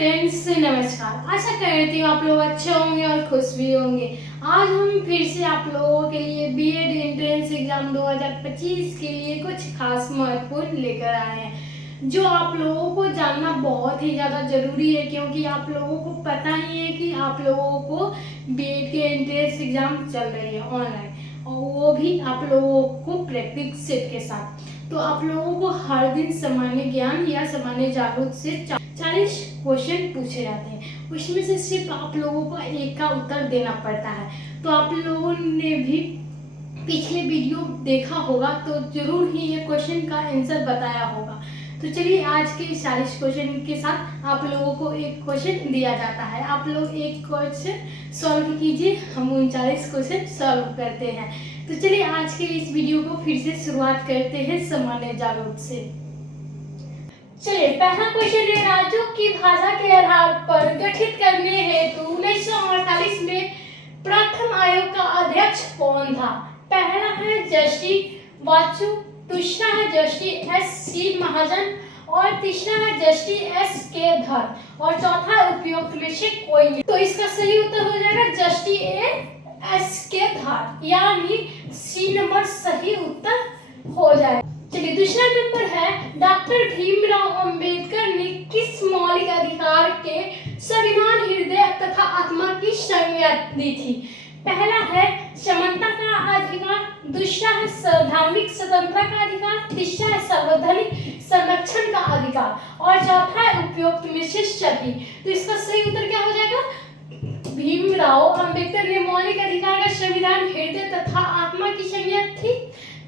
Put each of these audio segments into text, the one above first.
Friends, नमस्कार। आशा करती हूँ आप लोग अच्छे होंगे और खुश भी होंगे। आज हम फिर से आप लोगों के लिए बीएड एंट्रेंस एग्जाम 2025 के लिए कुछ खास महत्वपूर्ण लेकर आए हैं, जो आप लोगों को जानना बहुत ही ज़्यादा ज़रूरी है, क्योंकि आप लोगों को पता ही है कि आप लोगों को बीएड के एंट्रेंस एग्जाम चल रही है ऑनलाइन, और वो भी आप लोगों को प्रैक्टिस सेट के साथ। तो आप लोगों को हर दिन सामान्य ज्ञान या सामान्य जागरूक से 40 क्वेश्चन पूछे जाते हैं। उसमें से सिर्फ आप लोगों को एक का उत्तर देना पड़ता है। तो आप लोगों ने भी पिछले वीडियो देखा होगा तो जरूर ही ये क्वेश्चन का आंसर बताया होगा। तो चलिए, आज के 40 क्वेश्चन के साथ आप लोगों को एक क्वेश्चन दिया जाता है। आप लोग एक क्वेश्चन सॉल्व कीजिए, हम उन 40 क्वेश्चन सॉल्व करते हैं। तो चलिए, आज के इस वीडियो को फिर से शुरुआत करते हैं सामान्य जागरूक से। चलिए, पहला क्वेश्चन है, राज्यों की भाषा के आधार पर गठित करने हेतु 1948 में प्रथम आयोग का अध्यक्ष कौन था? पहला है जस्टिस वाचु, दूसरा है जस्टिस एस.सी. महाजन और तीसरा है जस्टिस एस.के. धर और चौथा है उपयुक्त में से कोई नहीं। तो इसका सही उत्तर हो जाएगा जस्टिस एस.के. धर, यानी सी नंबर सही उत्तर हो जाएगा। चलिए, दूसरा नंबर है, डॉक्टर भीमराव अंबेडकर ने किस मौलिक अधिकार के संविधान हृदय तथा आत्मा की संज्ञा दी थी? पहला है समानता का अधिकार, दूसरा है धार्मिक स्वतंत्रता का अधिकार, तीसरा है सार्वजनिक संरक्षण का अधिकार और चौथा है उपयुक्त में से सभी। तो इसका सही उत्तर क्या हो जाएगा? भीमराव अंबेडकर ने मौलिक अधिकार का संविधान हृदय तथा आत्मा की संज्ञा थी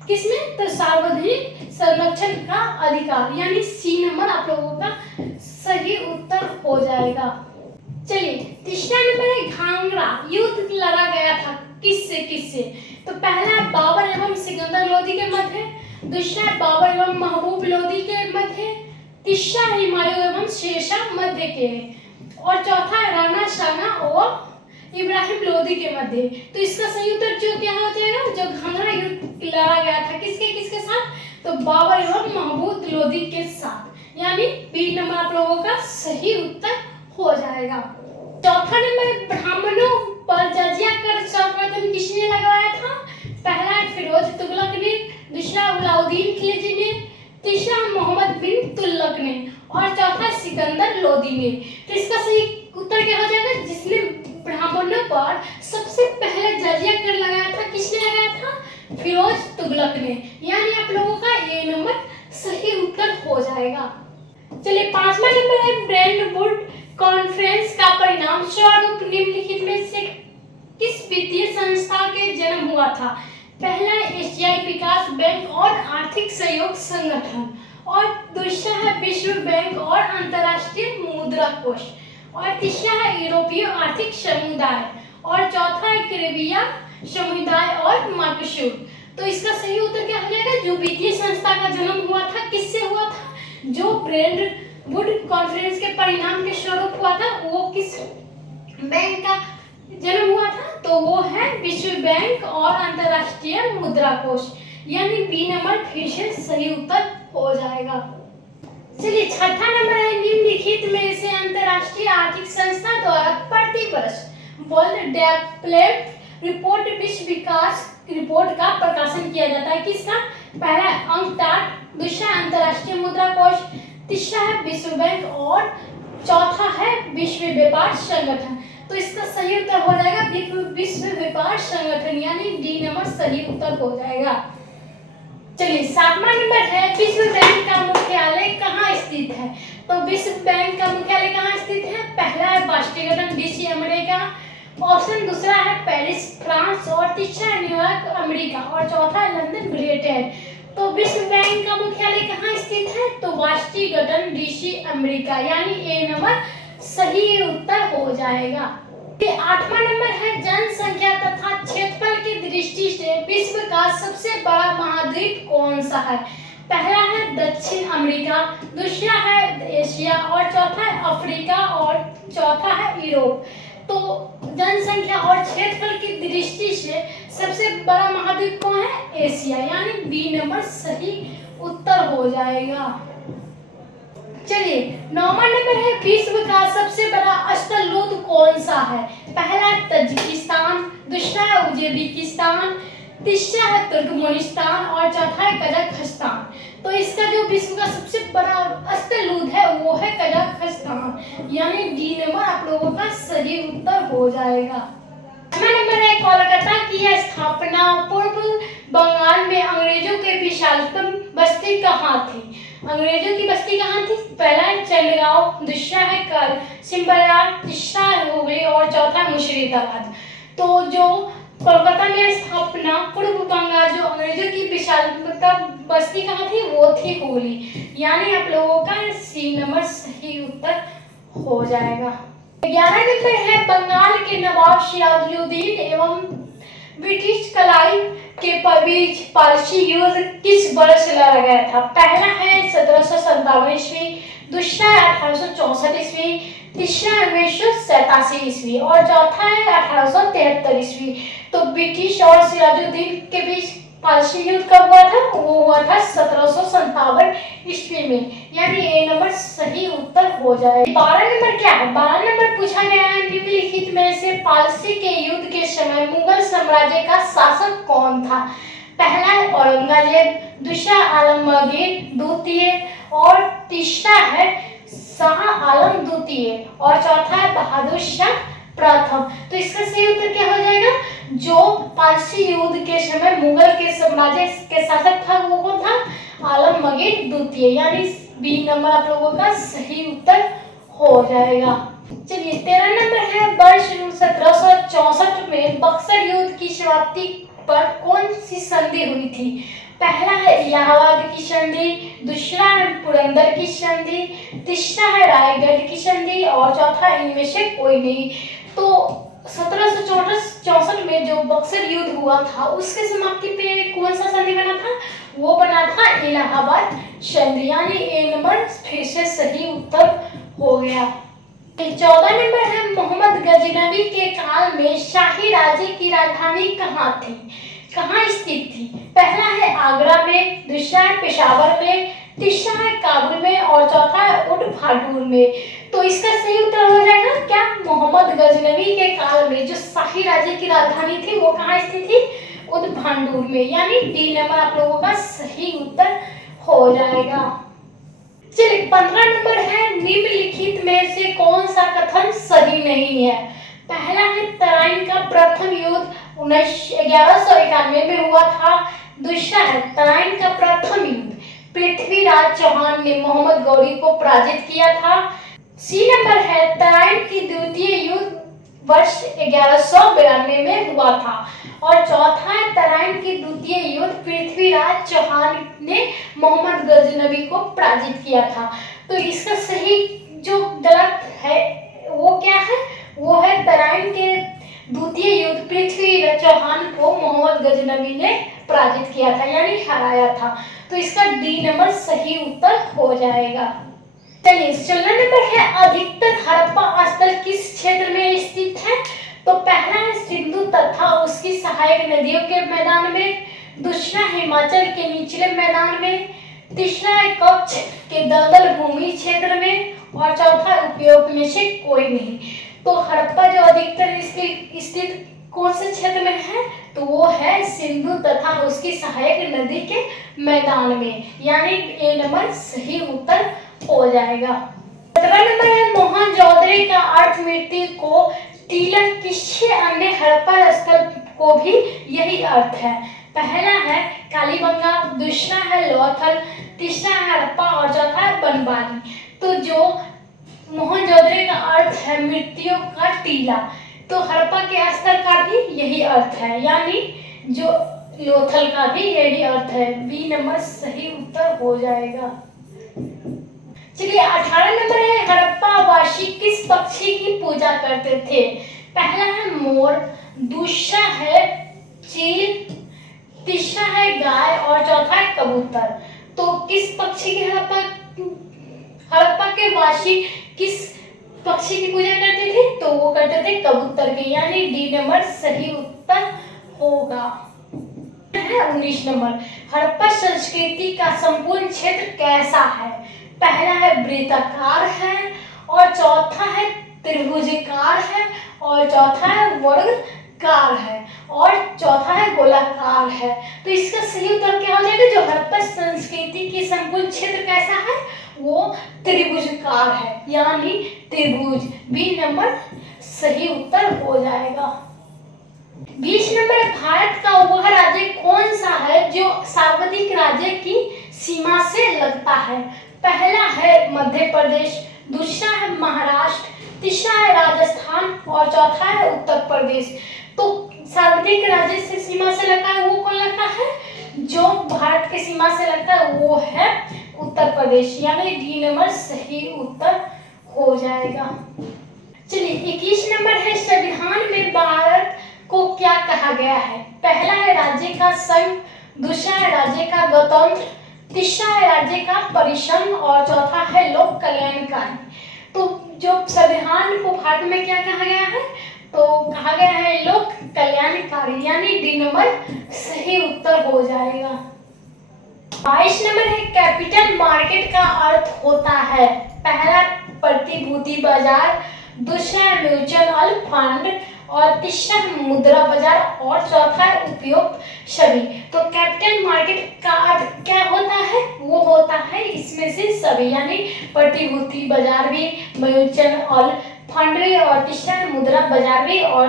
किसमें? तो सार्वजनिक संरक्षण का अधिकार, यानी सी नंबर आप लोगों का सही उत्तर हो जाएगा। चलिए, तीसरा नंबर है, घाघरा युद्ध लड़ा गया था किससे? तो पहला है बाबर एवं सिकंदर लोदी के मध्य, दूसरा है बाबर एवं महबूब लोदी के मध्य, तीसरा है हुमायूं एवं शेरशाह मध्य के, और चौथा है राणा सांगा और इब्राहिम लोदी के मध्य। तो इसका सही उत्तर जो क्या हो जाएगा? जो घाघरा युद्ध लड़ा गया था किसके साथ? तो बाबर एवं महबूब लोदी के साथ, यानी बी नंबर आप लोगों का सही उत्तर हो जाएगा। चौथा नंबर, ब्राह्मणों पर जजिया कर सर्वप्रथम किसने लगवाया था? पहला है फिरोज तुगलक ने, दूसरा अलाउद्दीन खिलजी ने, तीसरा मोहम्मद बिन तुगलक ने और चौथा सिकंदर लोदी ने। तो इसका सही उत्तर क्या हो जाएगा? जिसने ब्राह्मणों पर सबसे पहले जजिया कर लगाया था किसने लगाया था? फिरोज तुगलक ने, यानी आप लोगों का ए नंबर सही उत्तर हो जाएगा। चलिए, पांचवा नंबर है, ब्रेंटवुड कॉन्फ्रेंस का परिणाम स्वरूप निम्नलिखित में से किस वित्तीय संस्था के जन्म हुआ था? पहला है एशियाई विकास बैंक और आर्थिक सहयोग संगठन, और दूसरा है विश्व बैंक और अंतर्राष्ट्रीय मुद्रा कोष, और तीसरा है यूरोपीय आर्थिक समुदाय, और चौथा है कैरेबियन समुदाय और मर्कोसूर। तो इसका सही उत्तर क्या हो जाएगा? जो वित्तीय संस्था का जन्म हुआ था किससे हुआ था? जो ब्रेंटवुड कॉन्फ्रेंस के परिणाम के स्वरूप हुआ था, वो किस बैंक का जन्म हुआ था? तो वो है विश्व बैंक और अंतर्राष्ट्रीय मुद्रा कोष, यानी बी नंबर फिर से सही उत्तर हो जाएगा। चलिए, छठा नंबर है, निम्नलिखित में से अंतर्राष्ट्रीय आर्थिक संस्था द्वारा प्रति वर्ष वर्ल्ड डेवलपमेंट रिपोर्ट विश्व विकास रिपोर्ट का प्रकाशन किया जाता है किसका? पहला है अंकटाड, दूसरा अंतर्राष्ट्रीय मुद्रा कोष, तीसरा है विश्व बैंक और चौथा है विश्व व्यापार संगठन। तो इसका सही उत्तर हो जाएगा विश्व व्यापार संगठन, यानी डी नंबर सही उत्तर हो जाएगा। चलिए, सातवां नंबर है, विश्व बैंक का मुख्यालय कहाँ स्थित है? तो विश्व बैंक का मुख्यालय कहाँ स्थित है? पहला है वाशिंगटन डीसी अमेरिका, ऑप्शन दूसरा है पेरिस फ्रांस, और तीसरा है न्यूयॉर्क अमेरिका, और चौथा है लंदन ब्रिटेन। तो विश्व बैंक का मुख्यालय कहाँ स्थित है? तो वाशिंगटन डीसी अमेरिका, यानी ए नंबर सही उत्तर हो जाएगा। आठवां नंबर है, जनसंख्या तथा क्षेत्रफल की दृष्टि से विश्व का सबसे बड़ा महाद्वीप कौन सा है? पहला है दक्षिण अमेरिका, दूसरा है एशिया, और चौथा है अफ्रीका, और चौथा है यूरोप। तो जनसंख्या और क्षेत्रफल की दृष्टि से सबसे बड़ा महाद्वीप कौन है? एशिया, यानी बी नंबर सही उत्तर हो जाएगा। चलिए, नौवां नंबर है, विश्व का है? पहला है तजिकिस्तान, दूसरा है उज्बेकिस्तान, तीसरा है तुर्कमेनिस्तान और चौथा है कजाकिस्तान। तो इसका जो विश्व का सबसे बड़ा और स्थलूद है वो है कजाकिस्तान, यानी डी नंबर आप लोगों का सही उत्तर हो जाएगा। नंबर है कोलकाता की स्थापना पूर्व बंगाल में अंग्रेजों के विशालतम बस्ती कहाँ थी? अंग्रेजों की बस्ती कहाँ थी? पहला है चंदगांव, दूसरा है कर सिमबयार, तीसरा है हुगली और चौथा मुर्शिदाबाद। तो जो कोलकाता में स्थापना पूर्व बंगाल जो अंग्रेजों की विशालतम बस्ती कहाँ थी वो थी हुगली, यानी आप लोगों का सी नंबर सही उत्तर हो जाएगा। 11 नंबर है बंगाल के नवाब सिराजुद्दीन एवं ब्रिटिश कलाई के बीच पारसी युद्ध किस वर्ष लड़ा गया था? पहला है 1757 ईस्वी, दूसरा है 1864 ईस्वी, तीसरा है 1987 ईस्वी और चौथा है 1873 ईस्वी। तो ब्रिटिश और सिराजुद्दीन के बीच पारसी युद्ध कब हुआ था? वो हुआ था 1757 ईस्वी में, यानी ए नंबर सही उत्तर हो जाए। 12 नंबर क्या है? 12 नंबर पूछा गया है निम्नलिखित में से पारसी के युद्ध के समय मुगल साम्राज्य का शासक कौन था? पहला है औरंगजेब, दूसरा आलमगीर द्वितीय और तीसरा है शाह आलम द्वितीय और चौथा है बहादुर शाह प्रथम। तो इसका सही उत्तर क्या हो जाएगा? जो पारसी युद्ध के समय मुगल के साम्राज्य के शासक था वो कौन था? आलमगीर द्वितीय, यानी बी नंबर आप लोगों का सही उत्तर हो जाएगा। चलिए 13 नंबर है वर्ष 1764 में बक्सर युद्ध की समाप्ति पर कौन सी संधि हुई थी? पहला है इलाहाबाद की संधि, दूसरा है पुरंदर की संधि, तीसरा है रायगढ़ की संधि और चौथा इनमें से कोई नहीं। तो 1764 में जो बक्सर युद्ध हुआ था उसके समाप्ति पे कौन सा संधि बना था? वो बना था इलाहाबाद संधि, यानी ए नंबर फिर से सही उत्तर हो गया। 14 नंबर है मोहम्मद गजनवी के काल में शाही राज्य की राजधानी कहाँ थी? कहाँ स्थित थी? पहला है आगरा में, दूसरा है पेशावर में, तीसरा है काबुल में और चौथा है उदयपुर में। तो इसका सही उत्तर हो जाएगा क्या? मोहम्मद गजनवी के काल में जो शाही राज्य की राजधानी थी वो कहाँ स्थित थी? उदयपुर में, यानी डी नंबर आप लोगों का सही उत्तर हो जाएगा। चलिए 15 नंबर है निम्नलिखित में से कौन सा कथन सही नहीं है? पहला है तराइन का प्रथम युद्ध 1191 में हुआ था, दूसरा है तराइन का प्रथम युद्ध पृथ्वीराज चौहान ने मोहम्मद गौरी को पराजित किया था, सी नंबर है तराइन की द्वितीय युद्ध वर्ष 1192 में हुआ था और चौथा है तराइन की द्वितीय युद्ध पृथ्वीराज चौहान ने मोहम्मद गजनवी को पराजित किया था। तो इसका सही जो गलत है वो क्या है? वो है तराइन के द्वितीय युद्ध पृथ्वीराज चौहान को मोहम्मद गजनवी ने पराजित किया था, यानी हराया था। तो इसका डी नंबर सही उत्तर हो जाएगा। चलिए 16 नंबर है अधिकतर हड़प्पा स्थल किस क्षेत्र में स्थित है? तो पहला है सिंधु तथा उसकी सहायक नदियों के मैदान में, दूसरा हिमाचल के निचले मैदान में, तीसरा है कच्छ के दलदल भूमि क्षेत्र में और चौथा उपयोग में से कोई नहीं। तो हड़प्पा जो अधिकतर स्थित कौन से क्षेत्र में है? तो वो है सिंधु तथा उसकी सहायक नदी के मैदान में, यानी ए नंबर सही उत्तर हो जाएगा। 17 नंबर है मोहनजोदड़ो का अर्थ मृत्यु को तिलक किससे अन्य हड़प्पा स्थल को भी यही अर्थ है? पहला है कालीबंगा, दूसरा है लोथल, तीसरा है हड़प्पा और चौथा है बनवाली। तो जो मोहनजोदड़ो का अर्थ है मृत्यु का टीला, तो हड़प्पा के स्थल का भी यही अर्थ है, यानी जो लोथल का भी यही अर्थ है। बी नंबर सही उत्तर हो जाएगा। चलिए 18 नंबर है हड़प्पा वासी किस पक्षी की पूजा करते थे? पहला है मोर, दूसरा है चील, तीसरा है गाय और चौथा है कबूतर। तो किस पक्षी की हड़प्पा के वासी किस पक्षी की पूजा करते थे? तो वो करते थे कबूतर की, यानी डी नंबर सही उत्तर होगा। 19 नंबर हड़प्पा संस्कृति का संपूर्ण क्षेत्र कैसा है? पहला है वृत्ताकार है और चौथा है त्रिभुजाकार है और चौथा है वर्गाकार है और चौथा है गोलाकार है। तो इसका सही उत्तर क्या हो जाएगा? जो हड़प्पा संस्कृति की संपूर्ण क्षेत्र कैसा है? वो त्रिभुजाकार है, यानी त्रिभुज। बी नंबर सही उत्तर हो जाएगा। 20 नंबर, भारत का वह राज्य कौन सा है जो सार्वत्रिक राज्य की सीमा से लगता है? पहला है मध्य प्रदेश, दूसरा है महाराष्ट्र, तीसरा है राजस्थान और चौथा है उत्तर प्रदेश। तो सार्वत्रिक राज्य से सीमा से लगता है वो कौन लगता है? जो भारत की सीमा से लगता है वो है उत्तर प्रदेश, यानी डी नंबर सही उत्तर हो जाएगा। चलिए 21 नंबर है, संविधान में भारत को क्या कहा गया है? पहला है राज्य का संघ, दूसरा है राज्य का गणतंत्र, तीसरा है राज्य का परिसंघ और चौथा है लोक कल्याणकारी। तो जो संविधान को भारत में क्या कहा गया है? तो कहा गया है लोक कल्याणकारी, यानी डी नंबर सही उत्तर हो जाएगा। 22 नंबर है, कैपिटल मार्केट का अर्थ होता है पहला प्रतिभूति बाजार, दूसरा है म्यूचुअल फंड और तीसरा मुद्रा बाजार और चौथा है उपयुक्त सभी। तो कैपिटल मार्केट का अर्थ क्या होता है? वो होता है इसमें से सभी, यानी प्रतिभूति बाजार भी, म्यूचुअल फंड भी और तीसरा मुद्रा बाजार भी, और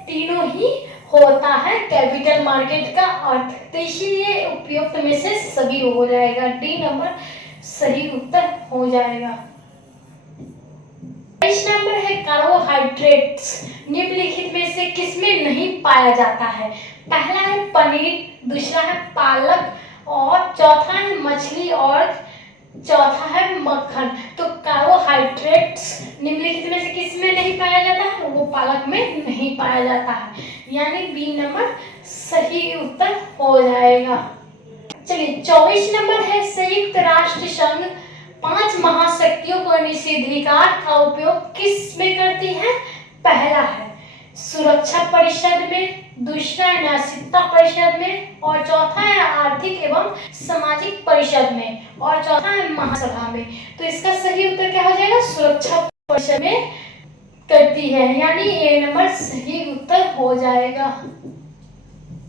तीनों ही होता है कैपिटल मार्केट का अर्थ। तो इसीलिए उपयुक्त में से सभी हो जाएगा, डी नंबर सही उत्तर हो जाएगा। 23 नंबर है, कार्बोहाइड्रेट्स निम्नलिखित में से किसमें नहीं पाया जाता है? पहला है पनीर, दूसरा है पालक और चौथा है मछली और चौथा है मक्खन। तो कार्बोहाइड्रेट्स निम्नलिखित में से किसमें नहीं पाया जाता है? वो पालक में नहीं पाया जाता है, यानी बी नंबर सही उत्तर हो जाएगा। चलिए 24 नंबर है, संयुक्त राष्ट्र संघ 5 महाशक्तियों को निषेधाधिकार का उपयोग किस में करती है? पहला है सुरक्षा परिषद में, दूसरा है नागरिकता परिषद में और चौथा है आर्थिक एवं सामाजिक परिषद में और चौथा है महासभा में। तो इसका सही उत्तर क्या हो जाएगा? सुरक्षा परिषद में करती है, यानी ए नंबर सही उत्तर हो जाएगा।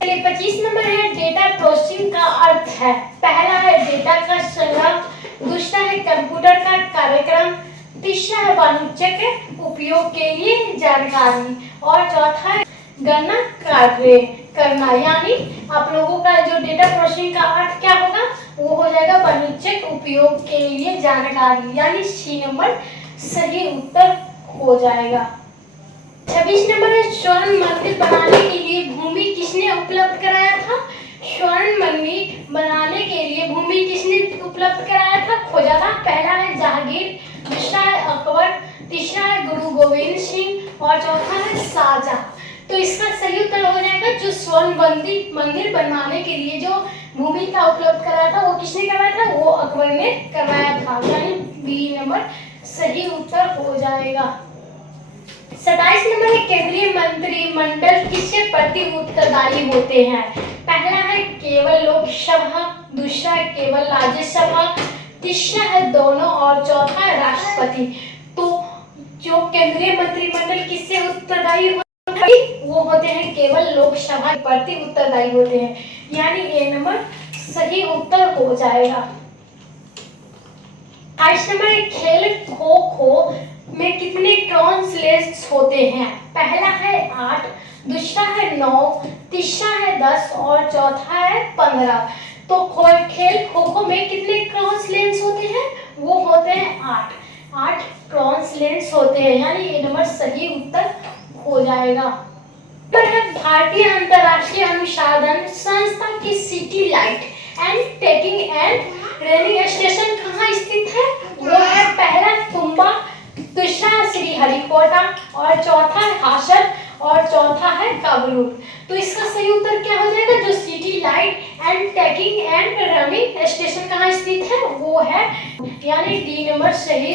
25 नंबर है, डेटा प्रोसेसिंग का अर्थ है पहला है डेटा का संग्रह, दूसरा है कंप्यूटर का कार्यक्रम, तीसरा है वाणिज्य के उपयोग के लिए जानकारी और चौथा है गणना कार्य करना। यानी आप लोगों का जो डेटा प्रोसेसिंग का अर्थ क्या होगा? वो हो जाएगा वाणिज्यिक उपयोग के लिए जानकारी, यानी सी नंबर सही उत्तर हो जाएगा। 26 नंबर है, स्वर्ण मंदिर बनाने के लिए भूमि किसने उपलब्ध कराया था? स्वर्ण मंदिर बनाने के लिए भूमि किसने उपलब्ध कराया था, खोजा था? पहला है जहांगीर, दूसरा है अकबर, तीसरा है गुरु गोविंद सिंह और चौथा है शाहजहां। तो इसका सही उत्तर हो जाएगा जो स्वर्ण मंदिर बनवाने के लिए जो भूमि का उपलब्ध कराया था वो किसने करवाया था? वो अकबर ने करवाया था, यानी बी नंबर सही उत्तर हो जाएगा। 27 नंबर है, केंद्रीय मंत्रिमंडल किसके प्रति उत्तरदायी होते हैं? पहला है केवल लोकसभा, दूसरा है केवल राज्यसभा, तीसरा है दोनों और चौथा है राष्ट्रपति। तो जो केंद्रीय मंत्रिमंडल किससे उत्तरदायी होते हैं? वो होते हैं केवल लोकसभा के प्रति उत्तरदायी होते हैं, यानी ए नंबर सही उत्तर हो जाएगा। 28 नंबर है, खेल खो खो में कितने ट्रांसलेट्स होते हैं? पहला है 8, दूसरा है 9, तीसरा है 10 और चौथा है 15। तो खेल खो खो में कितने ट्रांसलेट्स होते हैं? वो होते हैं 8 ट्रांसलेट्स होते हैं, यानी ये नंबर सही उत्तर हो जाएगा। भारतीय अंतरराष्ट्रीय अनुसंधान संस्था की city light and taking and railing station कहाँ स्थित है? वो है पहला तुम्बा, दूसरा है श्रीहरिकोटा और चौथा है हासन और चौथा है काबुल। तो इसका सही उत्तर क्या हो जाएगा? जो city light and taking and running station कहाँ स्थित है? वो है, यानी डी नंबर सही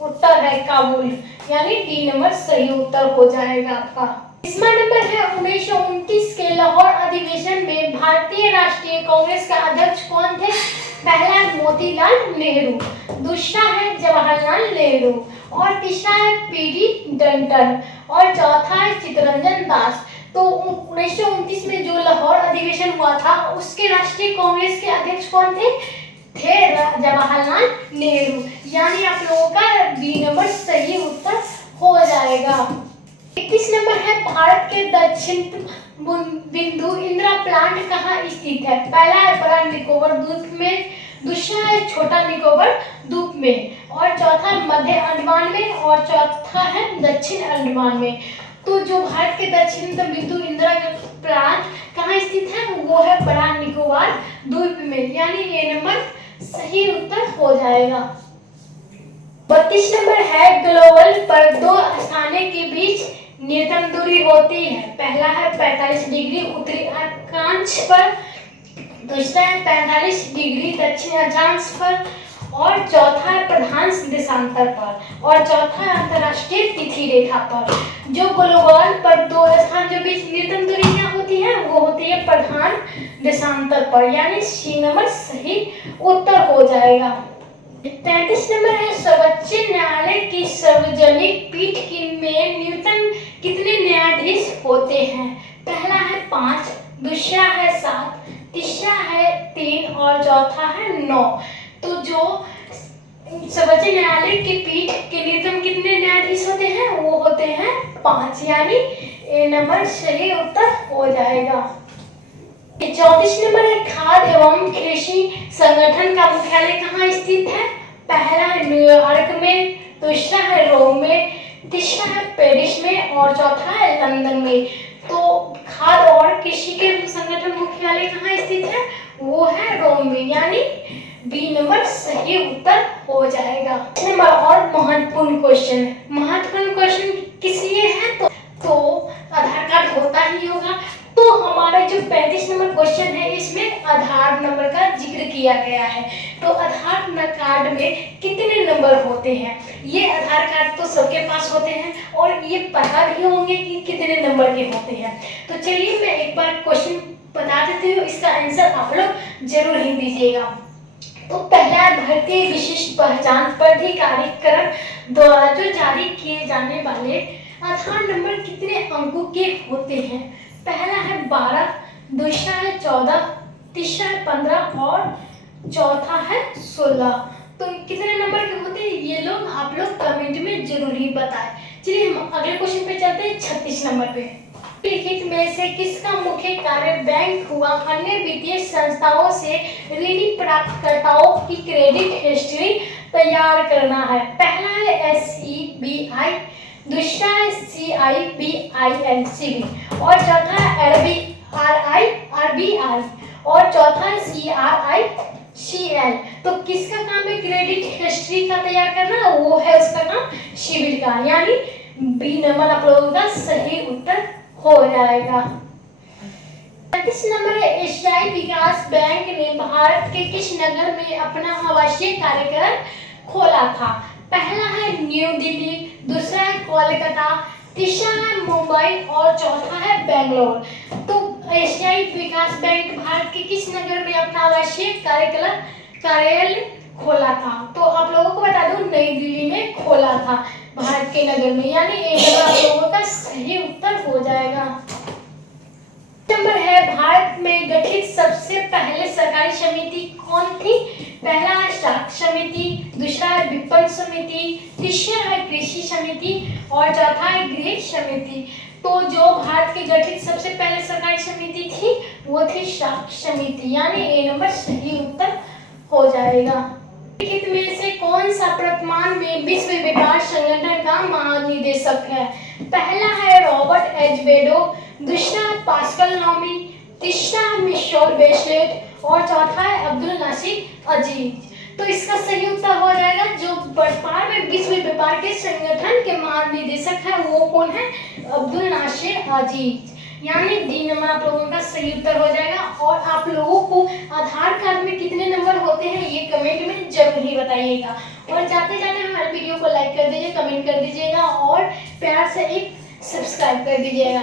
उत्तर है काबुल, यानी डी नंबर सही उत्तर हो जाएगा आपका। इसमें नंबर है 1929 के लाहौर अधिवेशन में भारतीय राष्ट्रीय कांग्रेस का अध्यक्ष कौन थे? पहला है मोतीलाल नेहरू, दूसरा है जवाहरलाल नेहरू और तीसरा है पीडी डंटन और चौथा है चित्तरंजन दास। तो 1929 में जो लाहौर अधिवेशन हुआ था उसके राष्ट्रीय कांग्रेस के अध्यक्ष कौन थे? जवाहरलाल नेहरू। यानी आप लोगों का बी नंबर सही उत्तर हो जाएगा। 21 नंबर है भारत के दक्षिण बिंदु इंदिरा प्लांट कहाँ स्थित है? पहला है बड़ा निकोबार द्वीप में, दूसरा है छोटा निकोबार द्वीप में और चौथा है मध्य अंडमान में और चौथा है दक्षिण अंडमान में। तो जो भारत के दक्षिण बिंदु इंदिरा प्लांट कहाँ स्थित है वो है बड़ा निकोबार द्वीप में। यानी ए नंबर सही उत्तर हो जाएगा। 32 नंबर है ग्लोबल पर दो स्थानों के बीच न्यूनतम दूरी होती है। पहला है 45 डिग्री उत्तरी अक्षांश पर, दूसरा है 45 डिग्री दक्षिण अक्षांश पर और चौथा है प्रधान देशांतर पर और चौथा है अंतरराष्ट्रीय तिथि रेखा पर। जो ग्लोबल पर दो स्थान के बीच न्यूनतम दूरी क्या होती है वो होती है प्रधान देशांतर पर। यानी सी नंबर सही उत्तर हो जाएगा। 33 नंबर है सर्वोच्च न्यायालय की सार्वजनिक पीठ में न्यूनतम कितने न्यायाधीश होते हैं? पहला है 5, दूसरा है 7, तीसरा है 3 और चौथा है 9। तो जो सर्वोच्च न्यायालय की पीठ के न्यूनतम कितने न्यायाधीश होते हैं वो होते हैं 5। यानी ए नंबर सही उत्तर हो जाएगा। 34 नंबर है खाद्य एवं कृषि संगठन का मुख्यालय कहाँ स्थित है? पहला है न्यूयॉर्क में, दूसरा है रोम में, तीसरा है पेरिस में और चौथा है लंदन में। तो खाद्य और कृषि के संगठन मुख्यालय कहाँ स्थित है वो है रोम में। यानी बी नंबर सही उत्तर हो जाएगा। नंबर और महत्वपूर्ण क्वेश्चन किस लिए है? तो आधार कार्ड होता ही होगा। तो हमारा जो 35 नंबर क्वेश्चन है इसमें आधार नंबर का जिक्र किया गया है। तो आधार कार्ड में कितने नंबर होते हैं? ये आधार कार्ड तो सबके पास होते हैं और ये पता भी होंगे कि कितने नंबर के होते हैं। तो चलिए मैं एक बार क्वेश्चन बता देती हूँ, इसका आंसर आप लोग जरूर ही दीजिएगा। तो पहला भारतीय विशिष्ट पहचान प्राधिकरण द्वारा जो जारी किए जाने वाले आधार नंबर कितने अंकों के होते हैं? पहला है 12, दूसरा है 14, तीसरा है 15 और चौथा है 16। तो कितने नंबर के होते हैं ये लोग आप लोग कमेंट में जरूर ही बताएं। चलिए हम अगले क्वेश्चन पे चलते हैं। 36 नंबर पे लिखित में से किसका मुख्य कार्य बैंक हुआ अन्य वित्तीय संस्थाओं से ऋणी प्राप्तकर्ताओं की क्रेडिट हिस्ट्री तैयार करना है? पहला है SEBI, दूसरा है CIBIL और चौथा है RBI और चौथा है CRICL। तो किसका काम है क्रेडिट हिस्ट्री का तैयार करना? वो है उसका काम शिविर का। यानी बी नंबर आप लोगों का सही उत्तर हो जाएगा। 35 नंबर है एशियाई विकास बैंक ने भारत के किस नगर में अपना आवासीय कार्यक्रम खोला था? पहला है न्यू दिल्ली, दूसरा है कोलकाता, तीसरा है मुंबई और चौथा है बेंगलोर। तो एशियाई विकास बैंक भारत के किस नगर में अपना आवासीय कार्यालय खोला था? तो आप लोगों को बता दूं नई दिल्ली में खोला था भारत के नगर में। यानी एक आप लोगों का सही उत्तर हो जाएगा। नंबर है भारत में गठित सबसे पहले सरकारी समिति कौन थी? पहला है शास्त्र समिति, दूसरा है विपणन समिति, तीसरा है कृषि समिति और चौथा है गृह समिति। तो जो भारत के गठित सबसे पहले सरकारी समिति थी वो थी शास्त्र समिति। यानी ए नंबर सही उत्तर हो जाएगा। निम्नलिखित में से कौन सा वर्तमान में विश्व व्यापार संगठन का महानिदेशक है? पहला है रॉबर्ट एजवेडो, दूसरा है पास्कल नॉमी, तीसरा है मिशेल बेचलेट और चौथा है अब्दुल नासिर अजीज। तो इसका सही उत्तर हो जाएगा जो वर्तमान में विश्व व्यापार के संगठन के महानिदेशक है वो कौन है? अब्दुल नासिर अजीज। यानी डी नंबर आप लोगों का सही उत्तर हो जाएगा। और आप लोगों को आधार कार्ड में कितने नंबर होते हैं ये कमेंट में जरूर ही बताइएगा। और जाते जाते हमारे वीडियो को लाइक कर दीजिए, कमेंट कर दीजिएगा और प्यार से एक सब्सक्राइब कर दीजिएगा।